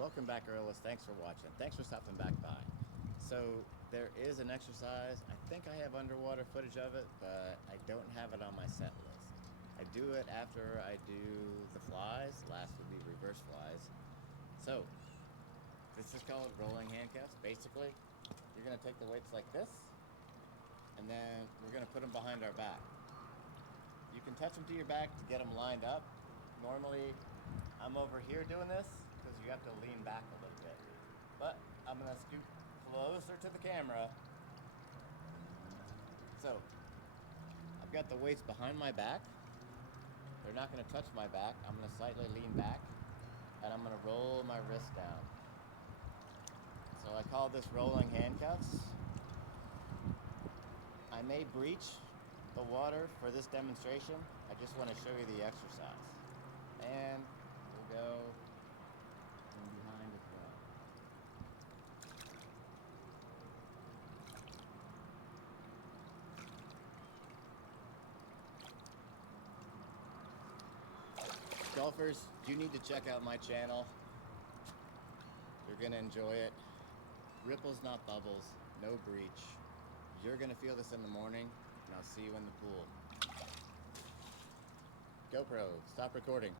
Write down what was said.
Welcome back, Gorillas. Thanks for watching. Thanks for stopping back by. So there is an exercise. I think I have underwater footage of it, but I don't have it on my set list. I do it after I do the flies. Last would be reverse flies. So this is called rolling handcuffs. Basically, you're going to take the weights like this, and then we're going to put them behind our back. You can touch them to your back to get them lined up. Normally, I'm over here doing this because you have to lean back a little bit. But I'm going to scoot closer to the camera. So, I've got the weights behind my back. They're not going to touch my back. I'm going to slightly lean back, and I'm going to roll my wrist down. So I call this rolling handcuffs. I may breach the water for this demonstration. I just want to show you the exercise. And we'll go from behind as well. Golfers, you need to check out my channel. You're going to enjoy it. Ripples, not bubbles. No breach. You're going to feel this in the morning, and I'll see you in the pool. GoPro, stop recording.